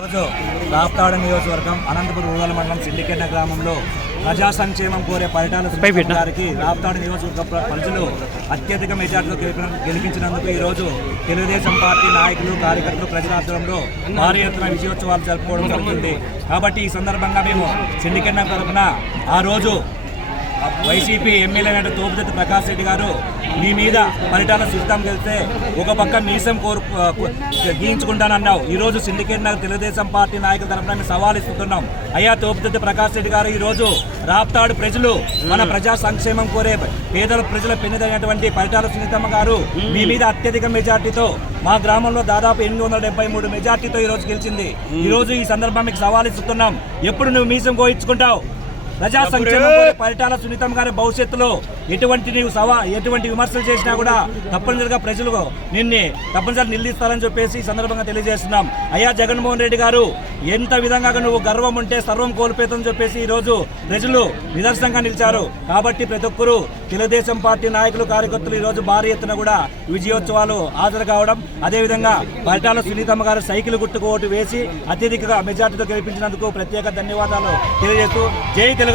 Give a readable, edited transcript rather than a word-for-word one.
రోజు రాప్తాడు నియోజకవర్గం అనంతపురం రూరల్ మండలం సిండికేట్ గ్రామంలో ప్రజా సంక్షేమం కోరే పరిటాల గారికి రాప్తాడు నియోజకవర్గ ప్రజలు అత్యధిక మెజార్టీతో గెలిపించినందుకు ఈరోజు తెలుగుదేశం పార్టీ నాయకులు కార్యకర్తలు ప్రజల ఆధ్వర్యంలో భారీ ఎత్తున విజయోత్సవాలు జరుపుకోవడం జరుగుతుంది. కాబట్టి ఈ సందర్భంగా మేము సిండికేట్ తరఫున ఆ రోజు వైసీపీ ఎమ్మెల్యే తోపుదత్తి ప్రకాష్ రెడ్డి గారు మీ మీద పరిటాల సిద్ధం వెళ్తే ఒక పక్క మీసం గీయించుకుంటానన్నావు. ఈరోజు సిండికేట్ నగర్ తెలుగుదేశం పార్టీ నాయకుల తరఫున మేము సవాల్ ఇస్తున్నాం. అయ్యా తోపుదత్తి ప్రకాష్ రెడ్డి గారు, ఈరోజు రాప్తాడు ప్రజలు మన ప్రజా సంక్షేమం కోరే పేదల ప్రజల పెన్నిదైనటువంటి పరిటాల సునీతమ్మ గారు మీ మీద అత్యధిక మెజార్టీతో మా గ్రామంలో దాదాపు 873 మెజార్టీతో ఈరోజు గెలిచింది. ఈరోజు ఈ సందర్భంగా మీకు సవాల్ ఇస్తున్నాం. ఎప్పుడు నువ్వు మీసం గోయించుకుంటావు? ప్రజా సంక్షేమం పరిటాల సునీతమ్మ గారి భవిష్యత్తులో ఎటువంటి విమర్శలు చేసినా కూడా తప్పనిసరిగా ప్రజలు తప్పనిసరి నిలదీస్తారని చెప్పేసి ఈ సందర్భంగా తెలియజేస్తున్నాం. అయ్యా జగన్మోహన్ రెడ్డి గారు, ఎంత విధంగా నువ్వు గర్వం ఉంటే సర్వం కోల్పోతుందని చెప్పేసి ఈరోజు ప్రజలు నిదర్శనంగా నిలిచారు. కాబట్టి ప్రతి ఒక్కరూ తెలుగుదేశం పార్టీ నాయకులు కార్యకర్తలు ఈరోజు భారీ ఎత్తున కూడా విజయోత్సవాలు హాజరు కావడం, అదేవిధంగా పరిటాల సునీతమ్మ గారు సైకిల్ గుర్తుకు ఓటు వేసి అత్యధిక మెజార్టీతో గెలిపించినందుకు ప్రత్యేక ధన్యవాదాలు తెలియజేస్తూ జై తెలుగుదేశం.